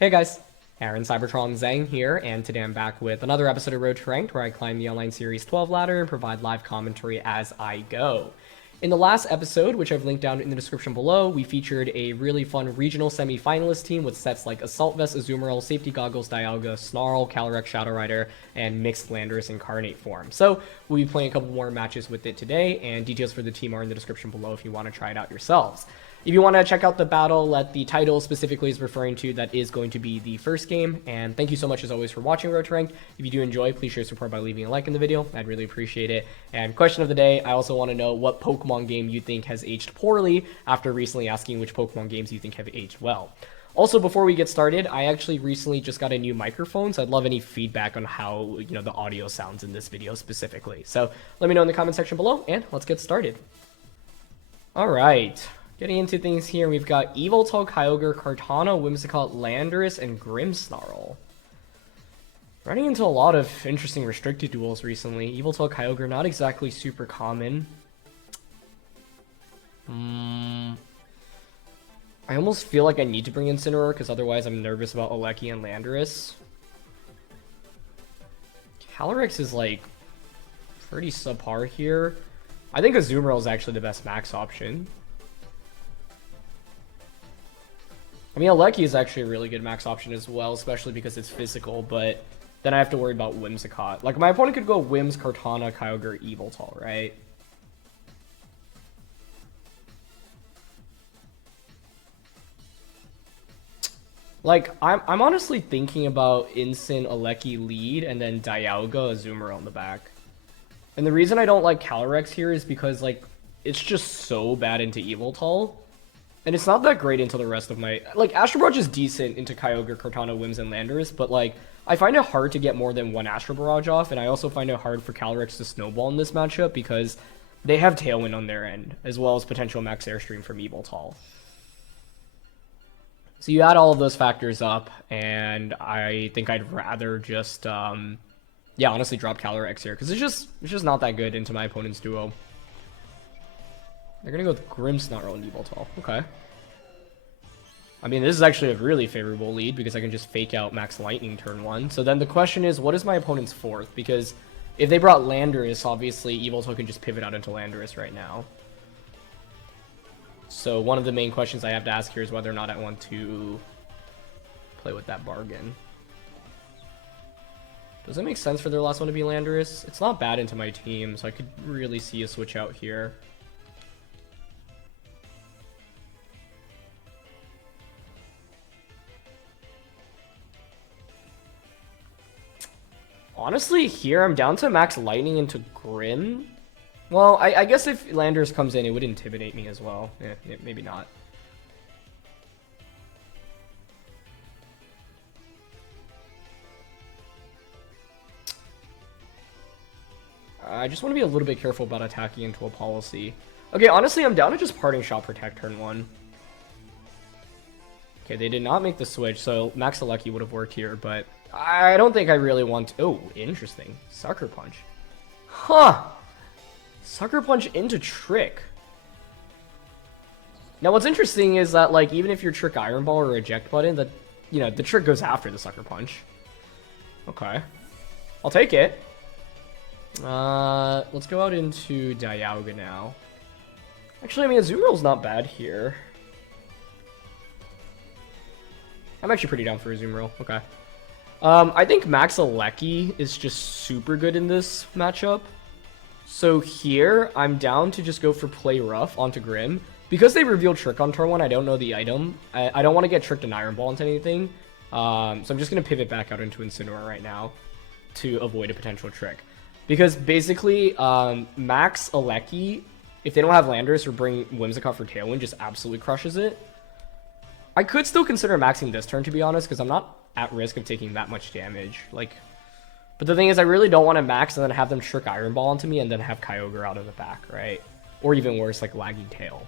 Hey guys, Aaron Cybertron Zhang here, and today I'm back with another episode of Road to Ranked where I climb the Online Series 12 ladder and provide live commentary as I go. In the last episode, which I've linked down in the description below, we featured a really fun regional semi-finalist team with sets like Assault Vest, Azumarill, Safety Goggles, Dialga, Snarl, Calyrex, Shadow Rider, and mixed Landorus Incarnate form. So we'll be playing a couple more matches with it today, and details for the team are in the description below if you want to try it out yourselves. If you want to check out the battle that the title specifically is referring to, that is going to be the first game. And thank you so much as always for watching Road to Ranked. If you do enjoy, please show support by leaving a like in the video. I'd really appreciate it. And question of the day, I also want to know what Pokemon game you think has aged poorly after recently asking which Pokemon games you think have aged well. Also, before we get started, I actually recently just got a new microphone, so I'd love any feedback on how, the audio sounds in this video specifically. So let me know in the comment section below, and let's get started. All right. Getting into things here, we've got Yveltal, Kyogre, Kartana, Whimsicott, Landorus, and Grimmsnarl. Running into a lot of interesting restricted duels recently. Yveltal, Kyogre, not exactly super common. I almost feel like I need to bring Incineroar, because otherwise I'm nervous about Regieleki and Landorus. Calyrex is, pretty subpar here. I think Azumarill is actually the best max option. I mean, Regieleki is actually a really good max option as well, especially because it's physical, but then I have to worry about Whimsicott. My opponent could go Whims, Kartana, Kyogre, Yveltal, right? I'm honestly thinking about Incin, Regieleki lead, and then Dialga, Azumarill in the back. And the reason I don't like Calyrex here is because, it's just so bad into Yveltal. And it's not that great into the rest of my... Astro Barrage is decent into Kyogre, Kartana, Whims, and Landorus, but, I find it hard to get more than one Astro Barrage off, and I also find it hard for Calyrex to snowball in this matchup because they have Tailwind on their end, as well as potential Max Airstream from Yveltal. So you add all of those factors up, and I think I'd rather just, honestly drop Calyrex here, because it's just not that good into my opponent's duo. They're going to go with Grimmsnarl and Yveltal. Okay. I mean, this is actually a really favorable lead because I can just fake out Max Lightning turn 1. So then the question is, what is my opponent's fourth? Because if they brought Landorus, obviously Yveltal can just pivot out into Landorus right now. So one of the main questions I have to ask here is whether or not I want to play with that bargain. Does it make sense for their last one to be Landorus? It's not bad into my team, so I could really see a switch out here. Honestly, here I'm down to Max Lightning into Grim. Well, I guess if Landorus comes in, it would intimidate me as well. Yeah, maybe not. I just want to be a little bit careful about attacking into a policy. Okay, honestly, I'm down to just Parting Shot Protect turn 1. Okay, they did not make the switch, so Max Regieleki would have worked here, but I don't think I really want to... Oh, interesting. Sucker Punch. Huh! Sucker Punch into Trick. Now, what's interesting is that, even if you're Trick Iron Ball or Eject Button, that, the Trick goes after the Sucker Punch. Okay. I'll take it. Let's go out into Dialga now. Actually, I mean, Azumarill's not bad here. I'm actually pretty down for Azumarill. Okay. I think Max Regieleki is just super good in this matchup. So here, I'm down to just go for Play Rough onto Grim. Because they revealed Trick on turn 1, I don't know the item. I don't want to get tricked and Iron Ball into anything. So I'm just going to pivot back out into Incineroar right now to avoid a potential Trick. Because basically, Max Regieleki, if they don't have Landorus or bring Whimsicott for Tailwind, just absolutely crushes it. I could still consider maxing this turn, to be honest, because I'm not at risk of taking that much damage. But the thing is, I really don't want to max and then have them trick Iron Ball onto me and then have Kyogre out of the back, right? Or even worse, Lagging Tail.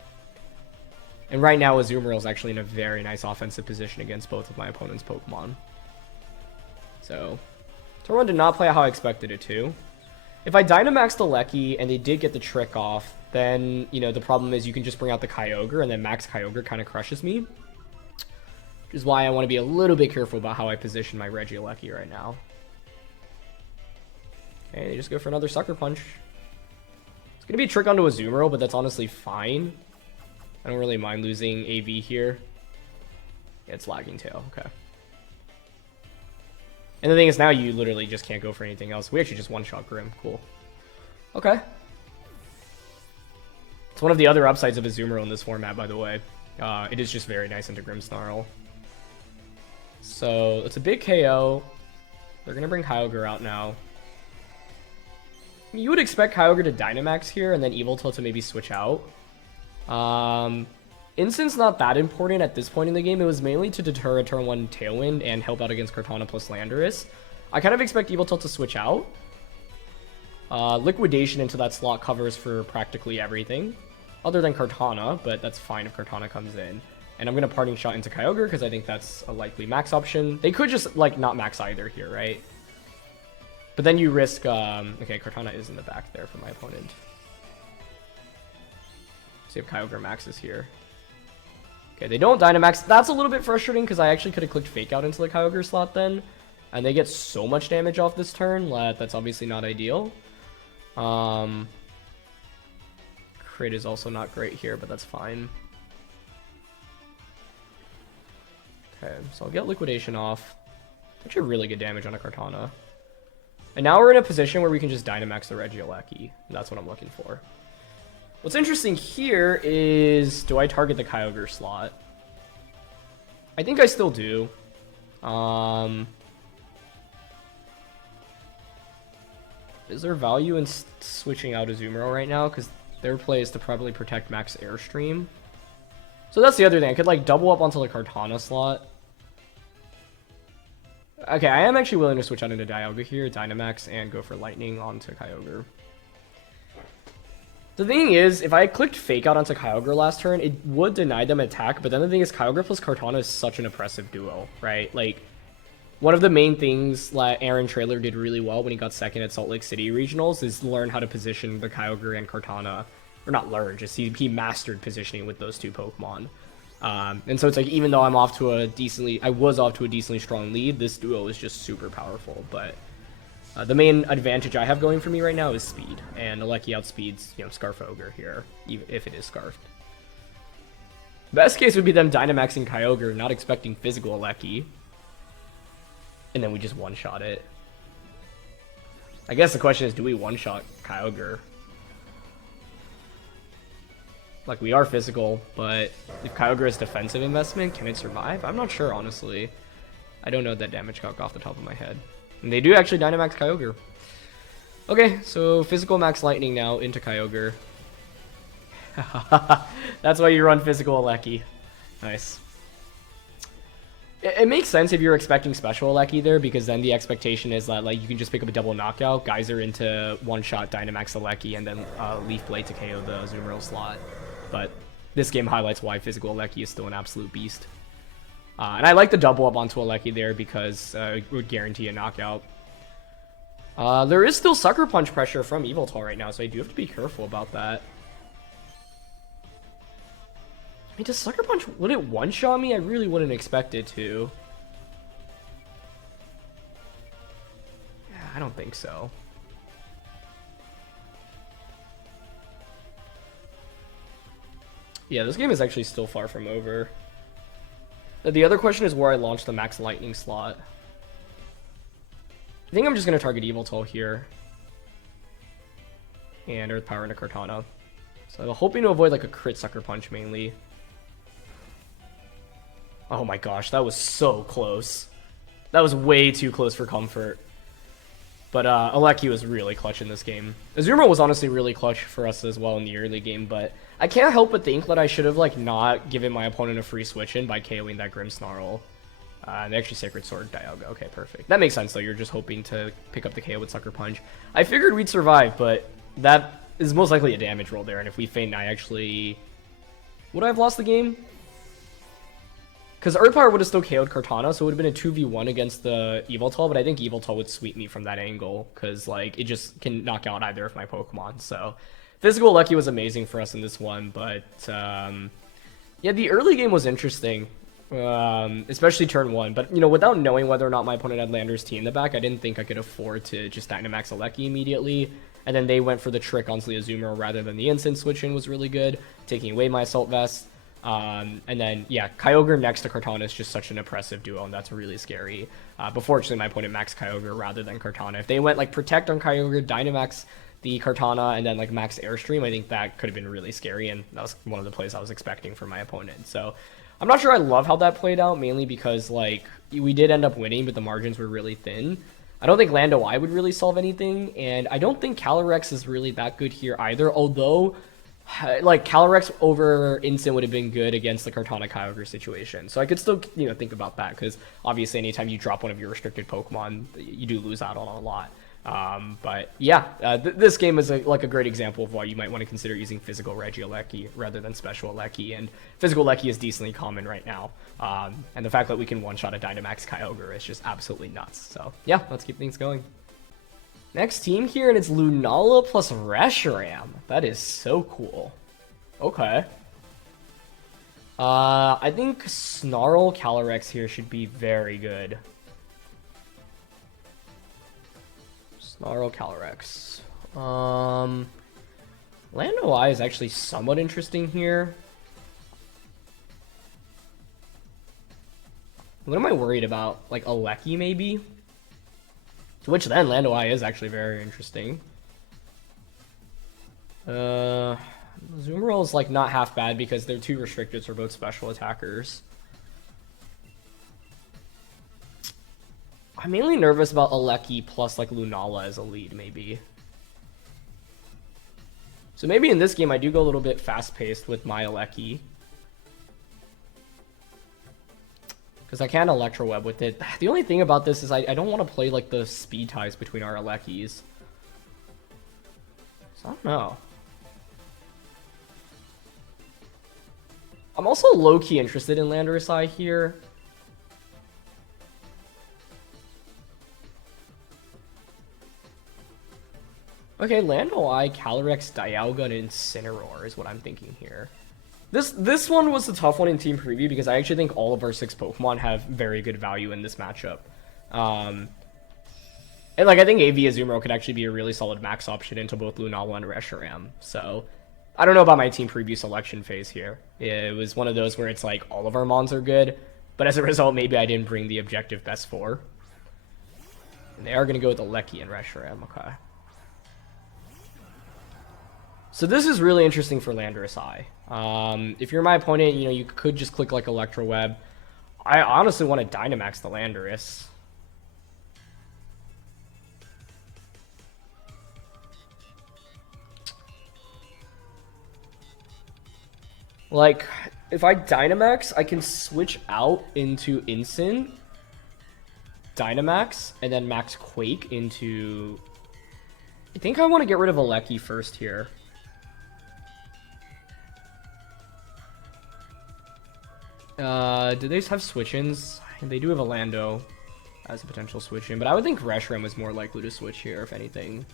And right now, Azumarill is actually in a very nice offensive position against both of my opponent's Pokemon. So, turn 1 did not play how I expected it to. If I Dynamaxed Regieleki and they did get the trick off, then, the problem is you can just bring out the Kyogre and then Max Kyogre kind of crushes me. Which is why I want to be a little bit careful about how I position my Regieleki right now. Okay, they just go for another Sucker Punch. It's going to be a trick onto a Azumarill, but that's honestly fine. I don't really mind losing AV here. Yeah, it's Lagging Tail, okay. And the thing is, now you literally just can't go for anything else. We actually just one-shot Grim, cool. Okay. It's one of the other upsides of Azumarill in this format, by the way. It is just very nice into Grimmsnarl. So, it's a big KO. They're going to bring Kyogre out now. You would expect Kyogre to Dynamax here, and then Yveltal to maybe switch out. Instance not that important at this point in the game. It was mainly to deter a turn 1 Tailwind and help out against Kartana plus Landorus. I kind of expect Yveltal to switch out. Liquidation into that slot covers for practically everything. Other than Kartana, but that's fine if Kartana comes in. And I'm going to Parting Shot into Kyogre because I think that's a likely max option. They could just, like, not max either here, right? But then you risk... okay, Kartana is in the back there for my opponent. See if Kyogre maxes here. Okay, they don't Dynamax. That's a little bit frustrating because I actually could have clicked Fake Out into the Kyogre slot then. And they get so much damage off this turn that that's obviously not ideal. Crit is also not great here, but that's fine. Okay, so I'll get Liquidation off. Actually really good damage on a Kartana. And now we're in a position where we can just Dynamax the Regieleki. That's what I'm looking for. What's interesting here is, do I target the Kyogre slot? I think I still do. Is there value in switching out Azumarill right now? Because their play is to probably protect max Airstream. So that's the other thing. I could like double up onto the Kartana slot. Okay, I am actually willing to switch out into Dialga here, Dynamax, and go for Lightning onto Kyogre. The thing is, if I clicked Fake Out onto Kyogre last turn, it would deny them attack, but then the thing is, Kyogre plus Kartana is such an oppressive duo, right? Like, one of the main things that Aaron Traylor did really well when he got second at Salt Lake City Regionals is learn how to position the Kyogre and Kartana. Or not learn, just he mastered positioning with those two Pokemon. And so it's like, even though I was off to a decently strong lead, this duo is just super powerful, but... the main advantage I have going for me right now is speed, and Aleki outspeeds, Scarf Ogre here, even if it is Scarfed. Best case would be them Dynamaxing Kyogre, not expecting physical Aleki, and then we just one-shot it. I guess the question is, do we one-shot Kyogre? Like, we are physical, but if Kyogre is defensive investment, can it survive? I'm not sure, honestly. I don't know that damage calc off the top of my head. And they do actually Dynamax Kyogre. Okay, so physical max Lightning now into Kyogre. That's why you run physical Aleki. Nice. It makes sense if you're expecting special Aleki there, because then the expectation is that like you can just pick up a double knockout, Geyser into one-shot Dynamax Aleki, and then Leaf Blade to KO the Azumarill slot. But this game highlights why physical Aleki is still an absolute beast. And I like the double up onto Aleki there because it would guarantee a knockout. There is still Sucker Punch pressure from Yveltal right now, so I do have to be careful about that. I mean, does Sucker Punch, would it one-shot me? I really wouldn't expect it to. Yeah, I don't think so. Yeah, this game is actually still far from over. The other question is where I launch the max Lightning slot. I think I'm just going to target Yveltal here. And Earth Power into Kartana. So I'm hoping to avoid like a crit Sucker Punch mainly. Oh my gosh, that was so close. That was way too close for comfort. But Aleki was really clutch in this game. Azumarill was honestly really clutch for us as well in the early game, but I can't help but think that I should have like not given my opponent a free switch in by KOing that Grimmsnarl. And they actually Sacred Sword Dialga. Okay, perfect. That makes sense though. You're just hoping to pick up the KO with Sucker Punch. I figured we'd survive, but that is most likely a damage roll there. And if we feint, I actually... Would I have lost the game? Because Earth Power would have still KO'd Kartana, so it would have been a 2v1 against the Yveltal, but I think Yveltal would sweep me from that angle, because like it just can knock out either of my Pokemon. So Physical Aleki was amazing for us in this one, but yeah, the early game was interesting. especially turn 1. But, you know, without knowing whether or not my opponent had Landorus-T in the back, I didn't think I could afford to just Dynamax Regieleki immediately. And then they went for the trick on Azumarill rather than the instant switch-in was really good, taking away my Assault Vest. And then, yeah, Kyogre next to Kartana is just such an oppressive duo, and that's really scary. But fortunately, my opponent maxed Kyogre rather than Kartana. If they went, like, Protect on Kyogre, Dynamax the Kartana, and then, like, max Airstream, I think that could have been really scary, and that was one of the plays I was expecting from my opponent. So I'm not sure I love how that played out, mainly because, like, we did end up winning, but the margins were really thin. I don't think Landorus-I would really solve anything, and I don't think Calyrex is really that good here either, although, like, Calyrex over Instant would have been good against the Kartana Kyogre situation. So I could still, you know, think about that, because obviously anytime you drop one of your restricted Pokemon, you do lose out on a lot. But yeah, this game is like a great example of why you might want to consider using physical Regieleki rather than special Leki, and physical Leki is decently common right now. And the fact that we can one-shot a Dynamax Kyogre is just absolutely nuts. So yeah, let's keep things going. Next team here, and it's Lunala plus Reshiram. That is so cool. Okay. I think Snarl Calyrex here should be very good. Snarl Calyrex. Landorus-I is actually somewhat interesting here. What am I worried about? Like a Leki maybe? To which then Landorus-I is actually very interesting. Azumarill is like not half bad because they're too restricted for both special attackers. I'm mainly nervous about Regieleki plus like Lunala as a lead maybe. So maybe in this game I do go a little bit fast-paced with my Regieleki. Because I can Electro Web with it. The only thing about this is I don't want to play like the speed ties between our Regielekis. So I don't know. I'm also low-key interested in Landorus-I here. Okay, Landorus-I, Calyrex, Dialga, and Incineroar is what I'm thinking here. This one was a tough one in Team Preview because I actually think all of our 6 Pokemon have very good value in this matchup. And like I think AV Azumarill could actually be a really solid max option into both Lunala and Reshiram. So I don't know about my Team Preview selection phase here. It was one of those where it's like all of our Mons are good, but as a result maybe I didn't bring the objective best 4. And they are going to go with the Regieleki and Reshiram, okay. So this is really interesting for Landorus-I. If you're my opponent, you know, you could just click like Electro Web. I honestly want to Dynamax the Landorus. Like, if I Dynamax, I can switch out into Instant, Dynamax, and then max Quake into... I think I want to get rid of Regieleki first here. Do they have switch-ins? They do have a Lando as a potential switch-in, but I would think Reshiram is more likely to switch here, if anything.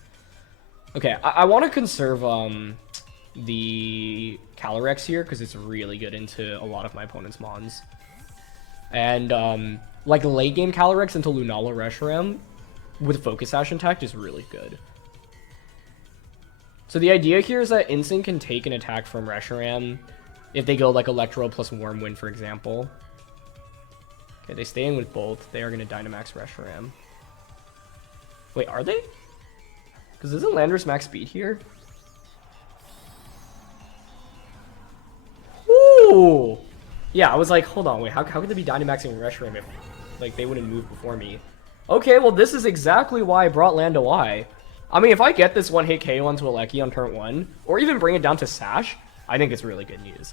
Okay, I want to conserve the Calyrex here, because it's really good into a lot of my opponent's Mons. And, like, late-game Calyrex into Lunala Reshiram with Focus Sash intact is really good. So the idea here is that Instinct can take an attack from Reshiram if they go like Electro plus Wormwind, for example. Okay, they stay in with both. They are going to Dynamax Reshiram. Wait, are they? Because isn't Landorus max speed here? Ooh! Yeah, I was like, hold on, wait, how could they be Dynamaxing Reshiram if like they wouldn't move before me? Okay, well this is exactly why I brought Landorus-I. I mean, if I get this one-hit KO onto Regieleki on turn 1, or even bring it down to Sash, I think it's really good news.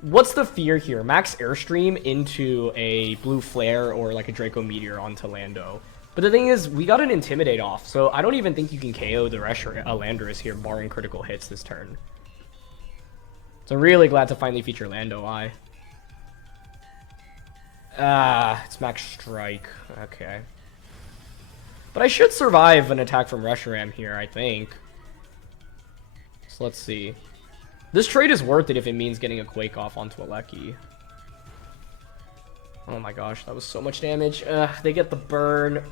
What's the fear here? Max Airstream into a Blue Flare or like a Draco Meteor onto Lando. But the thing is, we got an Intimidate off, so I don't even think you can KO the Landorus here, barring critical hits this turn. So I'm really glad to finally feature Landorus-I. It's Max Strike. Okay. But I should survive an attack from Reshiram here, I think. So let's see. This trade is worth it if it means getting a Quake off onto a Regieleki. Oh my gosh, that was so much damage. They get the burn.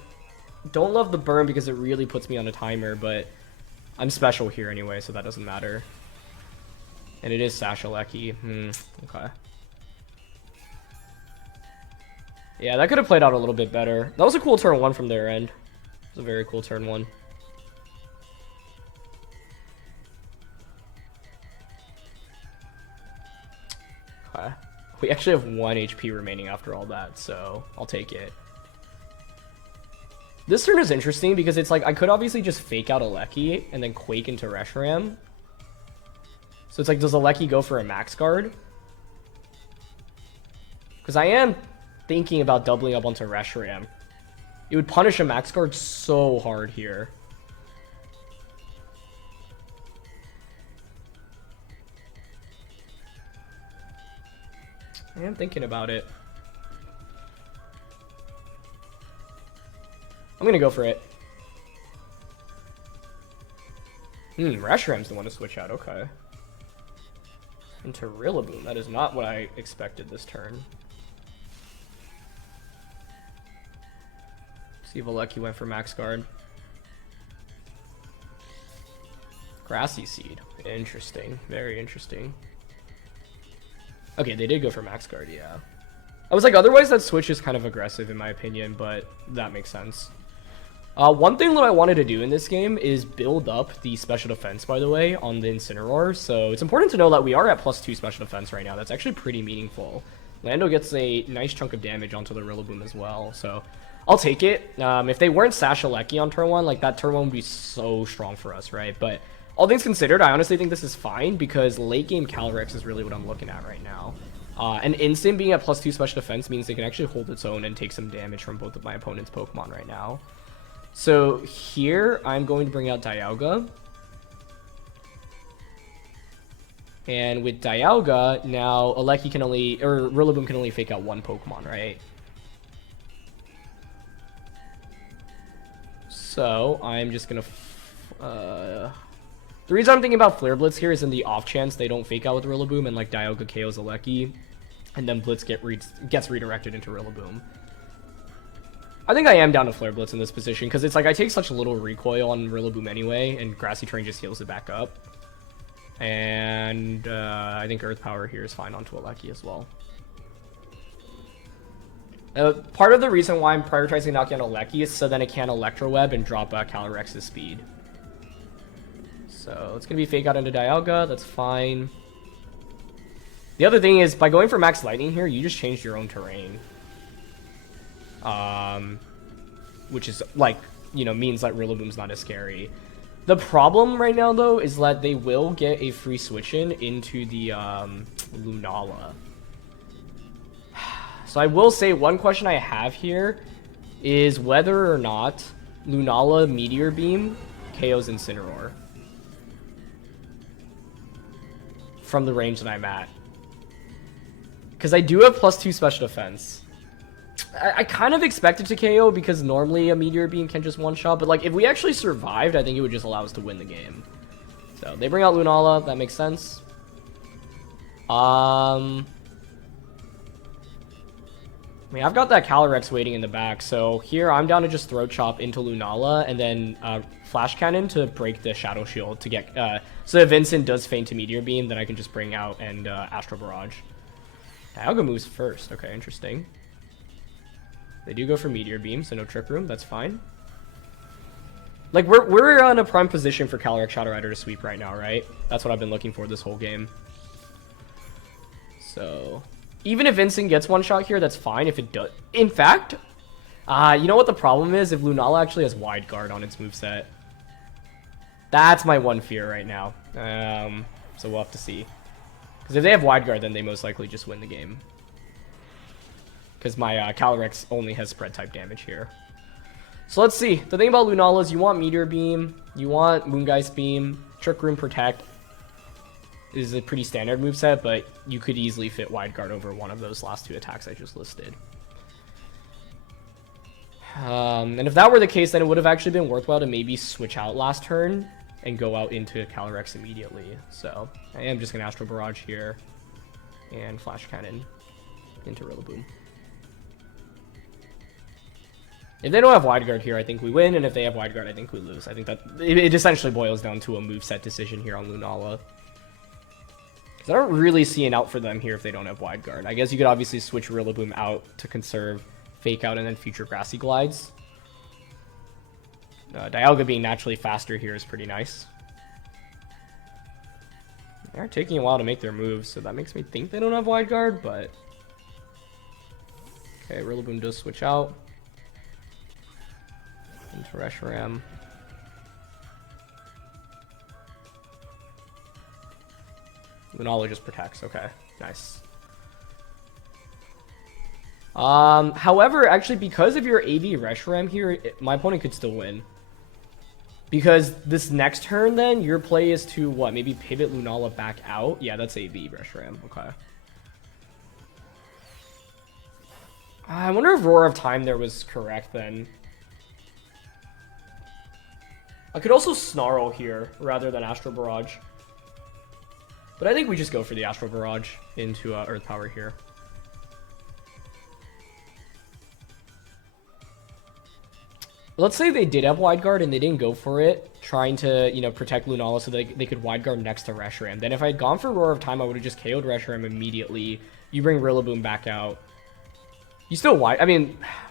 Don't love the burn because it really puts me on a timer, but I'm special here anyway, so that doesn't matter. And it is Regieleki. Okay. Yeah, that could have played out a little bit better. That was a cool turn 1 from their end. It was a very cool turn 1. Okay. We actually have 1 HP remaining after all that, so I'll take it. This turn is interesting because it's like I could obviously just fake out a Leki and then Quake into Reshiram. So it's like, does a Leki go for a max guard? Because I am thinking about doubling up onto Reshiram. It would punish a max guard so hard here. I am thinking about it. I'm gonna go for it. Reshiram's the one to switch out, okay. Into Rillaboom, that is not what I expected this turn. See if Yveltal went for max guard. Grassy Seed, interesting, very interesting. Okay, they did go for max guard, yeah. I was like, otherwise that switch is kind of aggressive in my opinion, but that makes sense. One thing that I wanted to do in this game is build up the special defense, by the way, on the Incineroar. So it's important to know that we are at +2 special defense right now. That's actually pretty meaningful. Lando gets a nice chunk of damage onto the Rillaboom as well, so I'll take it. If they weren't Regieleki on turn 1, like that turn 1 would be so strong for us, right? But all things considered, I honestly think this is fine because late game Calyrex is really what I'm looking at right now. And Instant being at +2 special defense means they can actually hold its own and take some damage from both of my opponent's Pokemon right now. So here, I'm going to bring out Dialga. And with Dialga, now Aleki can only, or Rillaboom can only fake out 1 Pokemon, right? So I'm just gonna, the reason I'm thinking about Flare Blitz here is in the off chance they don't fake out with Rillaboom and like Dialga KOs Aleki, and then Blitz gets redirected into Rillaboom. I think I am down to Flare Blitz in this position because it's like I take such little recoil on Rillaboom anyway, and Grassy Terrain just heals it back up. And I think Earth Power here is fine onto Aleki as well. Part of the reason why I'm prioritizing knocking out Aleki is so then it can Electro Web and drop Calyrex's speed. So it's going to be Fake Out into Dialga, that's fine. The other thing is, by going for Max Lightning here, you just changed your own terrain. Which is, like, you know, means that Rillaboom's not as scary. The problem right now, though, is that they will get a free switch-in into the Lunala. So I will say one question I have here is whether or not Lunala Meteor Beam KOs Incineroar from the range that I'm at. Because I do have +2 special defense. I kind of expect it to KO because normally a Meteor Beam can just one-shot, but like if we actually survived, I think it would just allow us to win the game. So they bring out Lunala, that makes sense. I mean, I've got that Calyrex waiting in the back, so here I'm down to just Throat Chop into Lunala and then Flash Cannon to break the Shadow Shield to get, so if Vincent does feint to Meteor Beam, then I can just bring out and Astral Barrage. Dialga moves first, okay, interesting. They do go for Meteor Beam, so no Trick Room, that's fine. Like, we're in a prime position for Calyrex Shadow Rider to sweep right now, right? That's what I've been looking for this whole game. So, even if Vincent gets one shot here, that's fine if it does. In fact, you know what the problem is? If Lunala actually has Wide Guard on its moveset. That's my one fear right now. So we'll have to see. Because if they have Wide Guard, then they most likely just win the game. Because my Calyrex only has spread type damage here. So let's see. The thing about Lunala is you want Meteor Beam, you want Moongeist Beam, Trick Room Protect is a pretty standard moveset, but you could easily fit Wide Guard over one of those last 2 attacks I just listed. And if that were the case, then it would have actually been worthwhile to maybe switch out last turn and go out into Calyrex immediately. So I am just going to Astral Barrage here and Flash Cannon into Rillaboom. If they don't have Wide Guard here, I think we win, and if they have Wide Guard, I think we lose. I think that it essentially boils down to a moveset decision here on Lunala. Because I don't really see an out for them here if they don't have Wide Guard. I guess you could obviously switch Rillaboom out to conserve Fake Out and then future Grassy Glides. Dialga being naturally faster here is pretty nice. They're taking a while to make their moves, so that makes me think they don't have Wide Guard, but... Okay, Rillaboom does switch out. Into Reshiram. Lunala just protects. Okay, nice. However, actually, because of your AV Reshiram here, my opponent could still win. Because this next turn, then, your play is to, what, maybe pivot Lunala back out? Yeah, that's AV Reshiram. Okay. I wonder if Roar of Time there was correct, then. I could also Snarl here, rather than Astral Barrage. But I think we just go for the Astral Barrage into Earth Power here. Let's say they did have Wide Guard and they didn't go for it, trying to, you know, protect Lunala so they could Wide Guard next to Reshiram. Then if I had gone for Roar of Time, I would have just KO'd Reshiram immediately. You bring Rillaboom back out. You still Wide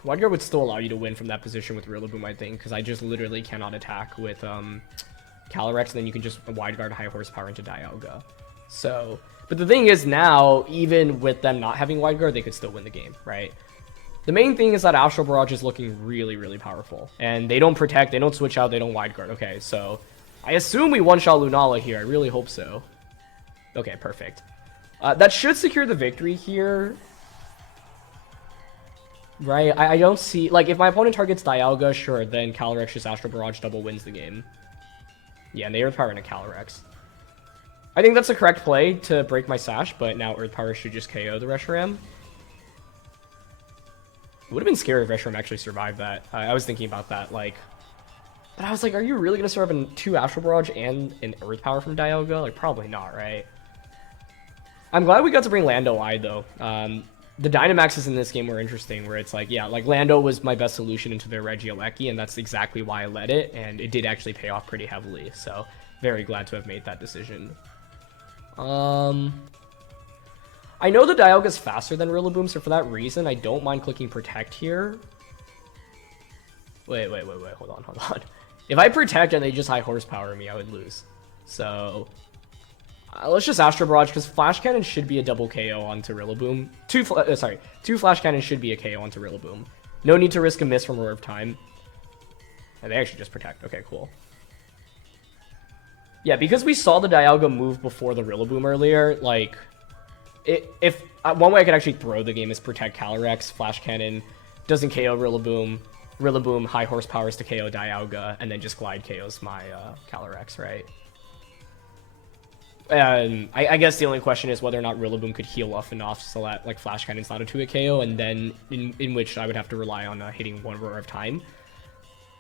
Guard would still allow you to win from that position with Rillaboom, I think, because I just literally cannot attack with Calyrex, and then you can just Wide Guard High Horsepower into Dialga. So, but the thing is now, even with them not having Wide Guard, they could still win the game, right? The main thing is that Astral Barrage is looking really, really powerful. And they don't protect, they don't switch out, they don't Wide Guard. Okay, so I assume we one-shot Lunala here. I really hope so. Okay, perfect. That should secure the victory here. Right? I don't see... Like, if my opponent targets Dialga, sure, then Calyrex just Astral Barrage double wins the game. Yeah, and they Earth Power into Calyrex. I think that's the correct play to break my Sash, but now Earth Power should just KO the Reshiram. It would have been scary if Reshiram actually survived that. I was thinking about that, like... But I was like, are you really going to survive in 2 Astral Barrage and an Earth Power from Dialga? Like, probably not, right? I'm glad we got to bring Lando-I, though. The Dynamaxes in this game were interesting, where it's like, yeah, like, Lando was my best solution into their Regieleki, and that's exactly why I led it, and it did actually pay off pretty heavily, so very glad to have made that decision. I know the Dialga's faster than Rillaboom, so for that reason, I don't mind clicking Protect here. Wait, hold on. If I Protect and they just High Horsepower me, I would lose. So, let's just Astral Barrage, because Flash Cannon should be a double KO onto Rillaboom. Two Flash Cannon should be a KO onto Rillaboom. No need to risk a miss from Roar of Time. And they actually just Protect. Okay, cool. Yeah, because we saw the Dialga move before the Rillaboom earlier, like... If one way I could actually throw the game is Protect Calyrex, Flash Cannon, doesn't KO Rillaboom, Rillaboom High Horsepowers to KO Dialga, and then just Glide KOs my Calyrex, right? And I guess the only question is whether or not Rillaboom could heal off enough so that like Flash Cannon's not a 2-hit KO, and then in which I would have to rely on hitting one Roar of Time.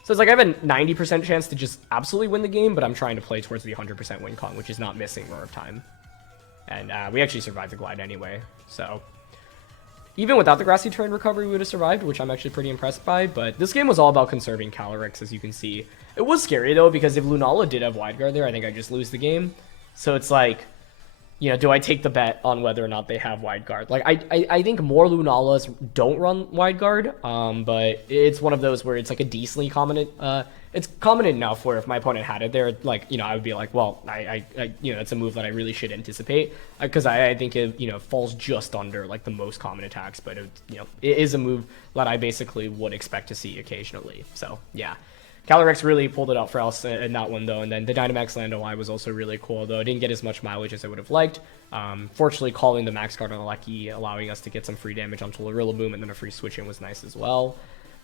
So it's like I have a 90% chance to just absolutely win the game, but I'm trying to play towards the 100% win con, which is not missing Roar of Time. And we actually survived the Glide anyway, so... Even without the Grassy Terrain recovery, we would have survived, which I'm actually pretty impressed by, but this game was all about conserving Calyrex, as you can see. It was scary, though, because if Lunala did have Wide Guard there, I think I'd just lose the game. So it's like, you know, do I take the bet on whether or not they have Wide Guard? Like, I think more Lunalas don't run Wide Guard, but it's one of those where it's like a decently common... it's common enough where if my opponent had it there, like, you know, I would be like, well, you know, that's a move that I really should anticipate, because I think it, you know, falls just under, like, the most common attacks, but, it, you know, it is a move that I basically would expect to see occasionally, so, yeah. Calyrex really pulled it out for us in that one, though, and then the Dynamax Lando-I was also really cool, though it didn't get as much mileage as I would have liked. Fortunately, calling the Max Guard on Regieleki, allowing us to get some free damage onto Rillaboom, and then a free switch-in was nice as well.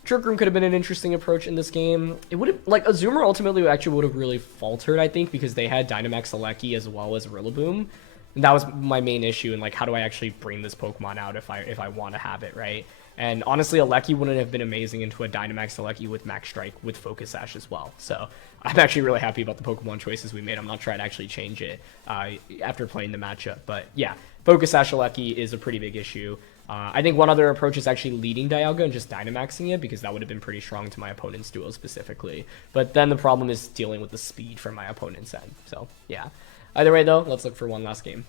Trick Room could have been an interesting approach in this game. It would have, like, Azumarill ultimately actually would have really faltered, I think, because they had Dynamax Regieleki as well as Rillaboom. And that was my main issue, and, like, how do I actually bring this Pokemon out if I want to have it, right? And honestly, Regieleki wouldn't have been amazing into a Dynamax Regieleki with Max Strike with Focus Sash as well. So I'm actually really happy about the Pokemon choices we made. I'm not trying to actually change it after playing the matchup. But yeah, Focus Sash Regieleki is a pretty big issue. I think one other approach is actually leading Dialga and just Dynamaxing it, because that would have been pretty strong to my opponent's duo specifically. But then the problem is dealing with the speed from my opponent's end. So, yeah. Either way, though, let's look for one last game.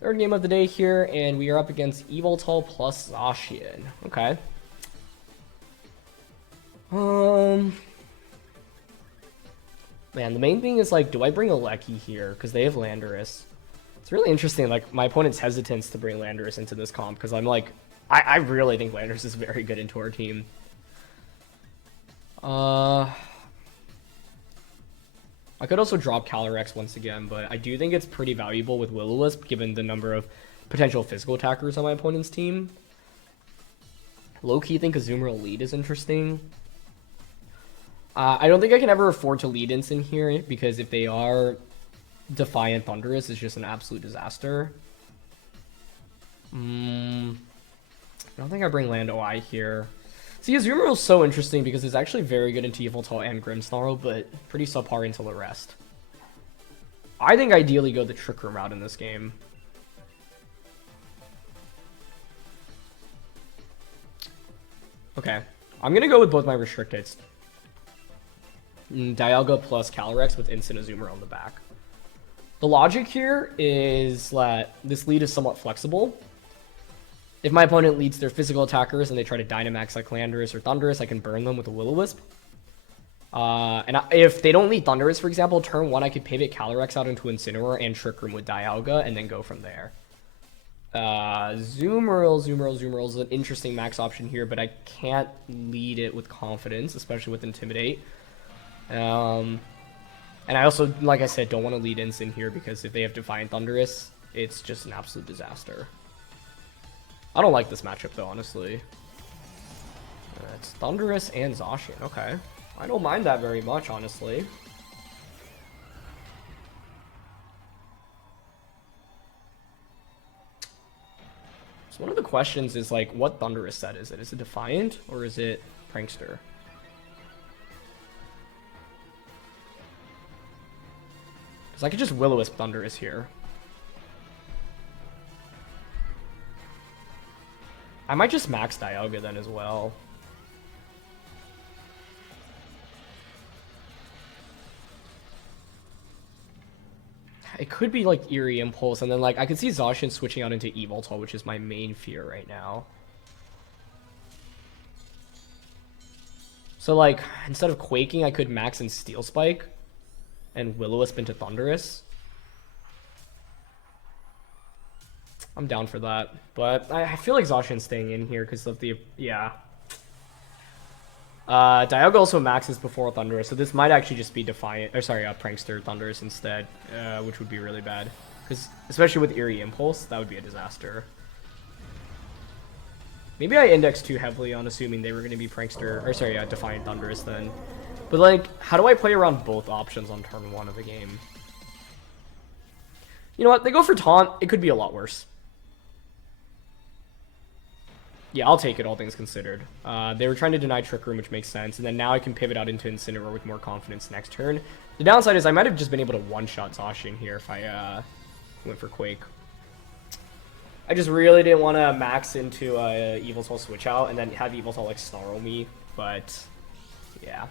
Third game of the day here, and we are up against Yveltal plus Zacian. Okay. Man, the main thing is, like, do I bring Regieleki here? Because they have Landorus. It's really interesting, like, my opponent's hesitance to bring Landorus into this comp, because I'm like, I really think Landorus is very good into our team. I could also drop Calyrex once again, but I do think it's pretty valuable with Will-O-Wisp, given the number of potential physical attackers on my opponent's team. Low-key think Azumarill lead is interesting. I don't think I can ever afford to lead Incin here, because if they are Defiant, Thundurus is just an absolute disaster. I don't think I bring Lando-I here. See, Azumarill is so interesting because it's actually very good into Yveltal and Grimmsnarl, but pretty subpar into the rest. I think ideally go the Trick Room route in this game. Okay, I'm gonna go with both my restricted. Dialga plus Calyrex with Instant Azumarill on the back. The logic here is that this lead is somewhat flexible. If my opponent leads their physical attackers and they try to Dynamax like Landorus or Thundurus, I can burn them with a Will-O-Wisp. If they don't lead Thundurus, for example, turn 1, I could pivot Calyrex out into Incineroar and Trick Room with Dialga and then go from there. Azumarill is an interesting max option here, but I can't lead it with confidence, especially with Intimidate. And I also, like I said, don't want to lead Incin here because if they have Defiant Thundurus, it's just an absolute disaster. I don't like this matchup though, honestly. It's Thundurus and Zacian. Okay. I don't mind that very much, honestly. So one of the questions is, like, what Thundurus set is it? Is it Defiant or is it Prankster? Because I could just Will-O-Wisp Thundurus here. I might just max Dialga then as well. It could be like Eerie Impulse, and then like I could see Zacian switching out into Yveltal, which is my main fear right now. So like instead of Quaking, I could max in Steel Spike and Will-O-Wisp into Thundurus. I'm down for that, but I feel like Zacian's staying in here because of the Dialga also maxes before Thundurus, so this might actually just be Defiant, or sorry, Prankster Thundurus instead, which would be really bad. Because especially with Eerie Impulse, that would be a disaster. Maybe I indexed too heavily on assuming they were going to be Prankster, or sorry, Defiant Thundurus then. But like, how do I play around both options on turn 1 of the game? You know what? They go for Taunt. It could be a lot worse. Yeah, I'll take it, all things considered. They were trying to deny Trick Room, which makes sense, and then now I can pivot out into Incineroar with more confidence next turn. The downside is I might have just been able to one-shot Zacian here if I went for Quake. I just really didn't want to max into Yveltal switch out and then have Yveltal like snarl me, but yeah.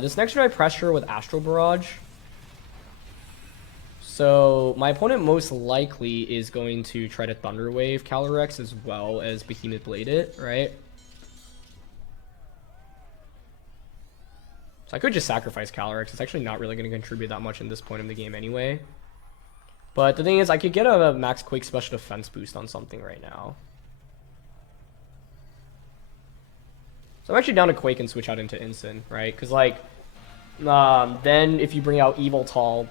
This next turn I pressure with Astral Barrage. So my opponent most likely is going to try to Thunder Wave Calyrex as well as Behemoth Blade it, right? So I could just sacrifice Calyrex. It's actually not really going to contribute that much in this point of the game anyway. But the thing is, I could get a max Quake Special Defense boost on something right now. So I'm actually down to Quake and switch out into Incin, right? Because like, then if you bring out Yveltal,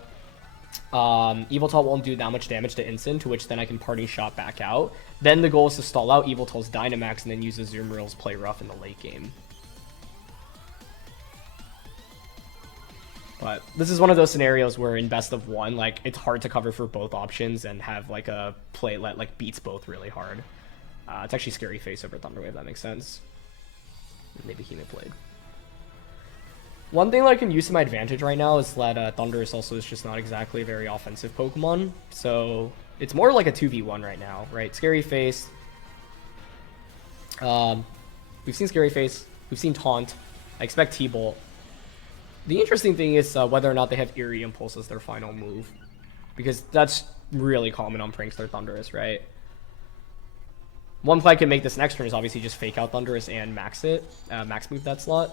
Yveltal won't do that much damage to Incin, to which then I can Parting Shot back out. Then the goal is to stall out Yveltal's Dynamax and then use Azumarill's Play Rough in the late game. But this is one of those scenarios where in best of one, like, it's hard to cover for both options and have like a play that like beats both really hard. It's actually Scary Face over Thunder Wave, that makes sense. Maybe Behemoth Blade. One thing that I can use to my advantage right now is that Thundurus also is just not exactly a very offensive Pokemon. So It's more like a 2v1 right now, right? Scary Face. We've seen Scary Face. We've seen Taunt. I expect T-Bolt. The interesting thing is whether or not they have Eerie Impulse as their final move. Because that's really common on Prankster Thundurus, right? One play I can make this next turn is obviously just fake out Thundurus and max it. Max move that slot.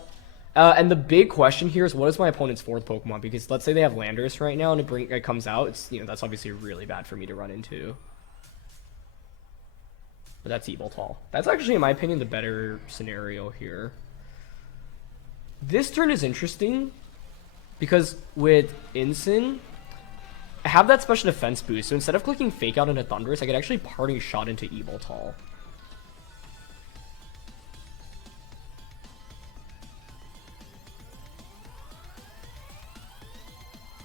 And the big question here is, what is my opponent's fourth Pokemon? Because let's say they have Landorus right now and it comes out. It's, you know, that's obviously really bad for me to run into. But that's Yveltal. That's actually, in my opinion, the better scenario here. This turn is interesting because with Incin, I have that special defense boost. So instead of clicking Fake Out into Thundurus, I could actually Parting Shot into Yveltal.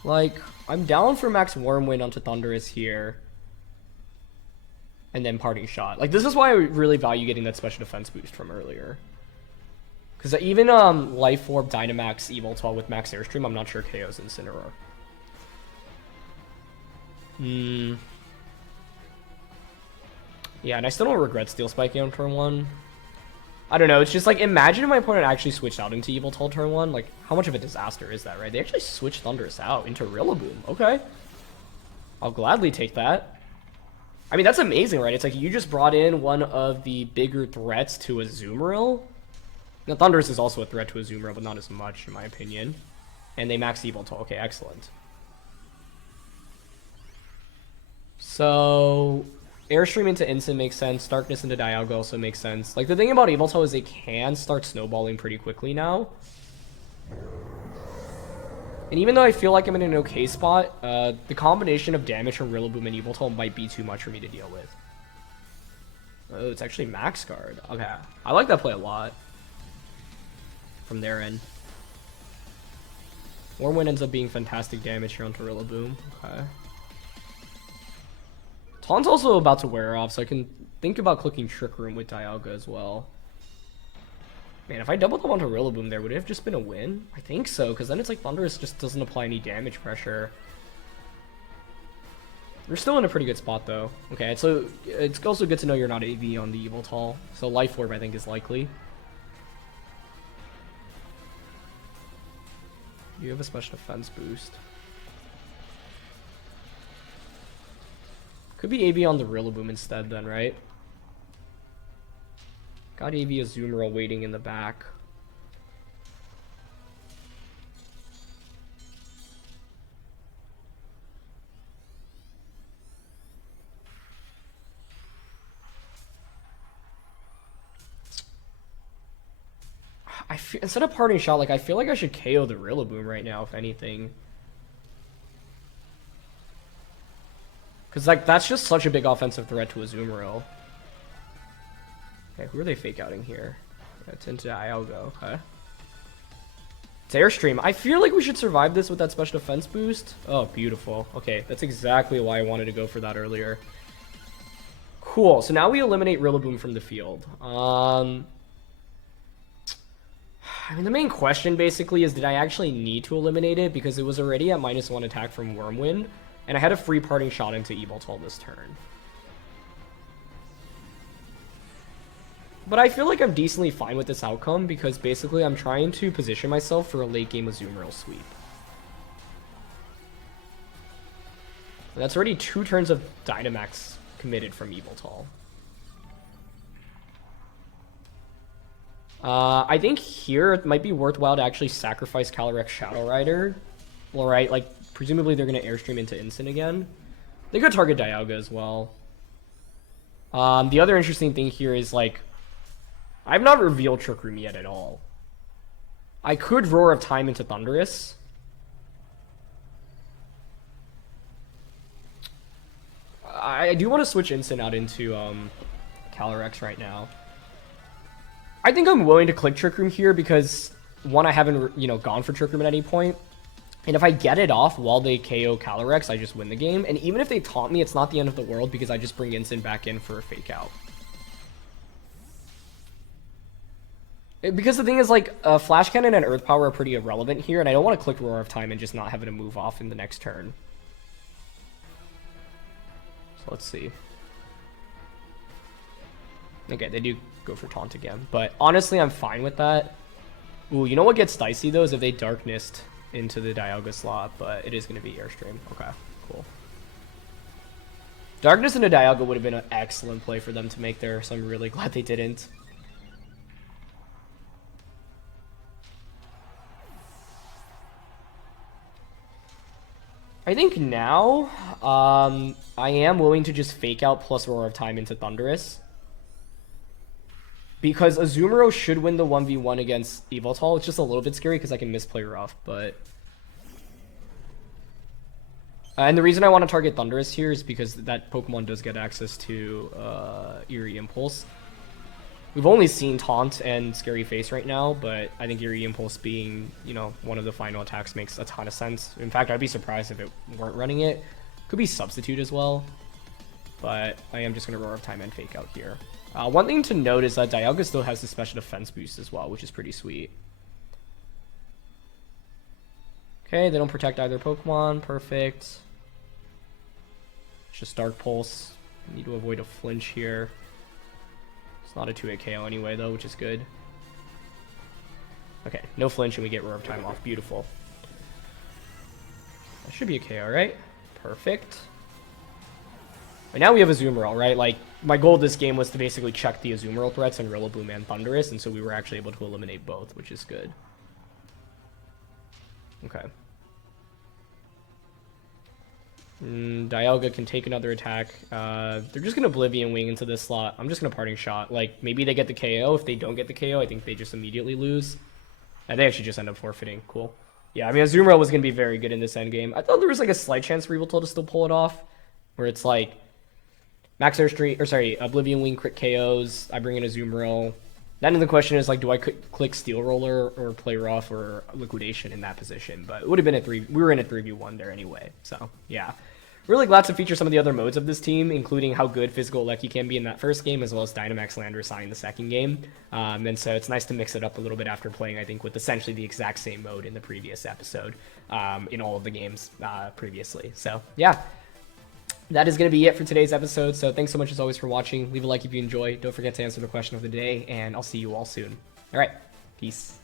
Like, I'm down for max Wormwind onto Thundurus here. And then Parting Shot. Like, this is why I really value getting that special defense boost from earlier. Because even Life Orb Dynamax Yveltal with max Airstream, I'm not sure KO's Incineroar. Yeah, and I still don't regret Steel Spiking on turn 1. I don't know, it's just like, imagine if my opponent actually switched out into Yveltal turn 1. Like, how much of a disaster is that, right? They actually switched Thundurus out into Rillaboom. Okay. I'll gladly take that. I mean, that's amazing, right? It's like you just brought in one of the bigger threats to a Azumarill. Now, Thundurus is also a threat to a Azumarill, but not as much, in my opinion. And they max Yveltal. Okay, excellent. So, Airstream into Incin makes sense. Darkness into Dialga also makes sense. Like, the thing about Yveltal is they can start snowballing pretty quickly now. And even though I feel like I'm in an okay spot, the combination of damage from Rillaboom and Yveltal might be too much for me to deal with. Oh, it's actually Max Guard. Okay, I like that play a lot. From their end. Wormwind ends up being fantastic damage here onto Rillaboom. Okay. Taunt's also about to wear off, so I can think about clicking Trick Room with Dialga as well. Man, if I doubled up onto Rillaboom there, would it have just been a win? I think so, because then it's like Thundurus just doesn't apply any damage pressure. We're still in a pretty good spot, though. Okay, so it's also good to know you're not AV on the Yveltal. So Life Orb, I think, is likely. You have a special defense boost. Could be AV on the Rillaboom instead then, right? Got AV Azumarill waiting in the back. Instead of Parting Shot, like, I feel like I should KO the Rillaboom right now, if anything. Because, like, that's just such a big offensive threat to Azumarill. Okay, who are they fake outing here? Yeah, it's into Dialga, okay. It's Airstream. I feel like we should survive this with that special defense boost. Oh, beautiful. Okay, that's exactly why I wanted to go for that earlier. Cool, so now we eliminate Rillaboom from the field. I mean, the main question basically is, did I actually need to eliminate it? Because it was already at -1 attack from Wormwind, and I had a free Parting Shot into Yveltal this turn. But I feel like I'm decently fine with this outcome, because basically I'm trying to position myself for a late game Azumarill sweep. And that's already 2 turns of Dynamax committed from Yveltal. I think here it might be worthwhile to actually sacrifice Calyrex Shadow Rider. Well, right, like, presumably they're going to Airstream into Incin again. They could target Dialga as well. The other interesting thing here is, like, I've not revealed Trick Room yet at all. I could Roar of Time into Thundurus. I do want to switch Incin out into Calyrex right now. I think I'm willing to click Trick Room here because, one, I haven't, you know, gone for Trick Room at any point. And if I get it off while they KO Calyrex, I just win the game. And even if they taunt me, it's not the end of the world because I just bring Incin back in for a fake out. Because the thing is, like, Flash Cannon and Earth Power are pretty irrelevant here, and I don't want to click Roar of Time and just not have it a move off in the next turn. So let's see. Okay, they do go for taunt again, but honestly, I'm fine with that. Ooh, you know what gets dicey though is if they darknessed into the Dialga slot, but it is going to be Airstream. Okay, cool. Darkness into Dialga would have been an excellent play for them to make there, so I'm really glad they didn't. I think now, I am willing to just fake out plus Roar of Time into Thundurus. Because Azumarill should win the 1v1 against Yveltal. It's just a little bit scary because I can misplay Rough, but... and the reason I want to target Thundurus here is because that Pokemon does get access to Eerie Impulse. We've only seen Taunt and Scary Face right now, but I think Eerie Impulse being, you know, one of the final attacks makes a ton of sense. In fact, I'd be surprised if it weren't running it. Could be Substitute as well, but I am just going to Roar of Time and Fake Out here. One thing to note is that Dialga still has the special defense boost as well, which is pretty sweet. Okay, they don't protect either Pokemon. Perfect. Just Dark Pulse. Need to avoid a flinch here. It's not a 2-hit KO anyway, though, which is good. Okay, no flinch, and we get Roar of Time off. Beautiful. That should be a KO, right? Perfect. And now we have Azumarill, right? Like, my goal this game was to basically check the Azumarill threats and Rillaboom and Thundurus, and so we were actually able to eliminate both, which is good. Okay. Dialga can take another attack. They're just going to Oblivion Wing into this slot. I'm just going to Parting Shot. Like, maybe they get the KO. If they don't get the KO, I think they just immediately lose. And they actually just end up forfeiting. Cool. Yeah, I mean, Azumarill was going to be very good in this endgame. I thought there was, like, a slight chance for Yveltal to still pull it off. Where it's, like, Max Airstream, or sorry, Oblivion Wing crit KOs. I bring in Azumarill. Then the question is, like, do I click Steel Roller or play Rough or Liquidation in that position? But it would have been we were in a 3v1 there anyway. So, yeah. Really glad to feature some of the other modes of this team, including how good Physical Lecky can be in that first game, as well as Dynamax Landorus-T in the second game. And so it's nice to mix it up a little bit after playing, I think, with essentially the exact same mode in the previous episode, in all of the games previously. So, yeah. That is going to be it for today's episode. So thanks so much as always for watching. Leave a like if you enjoy. Don't forget to answer the question of the day, and I'll see you all soon. All right. Peace.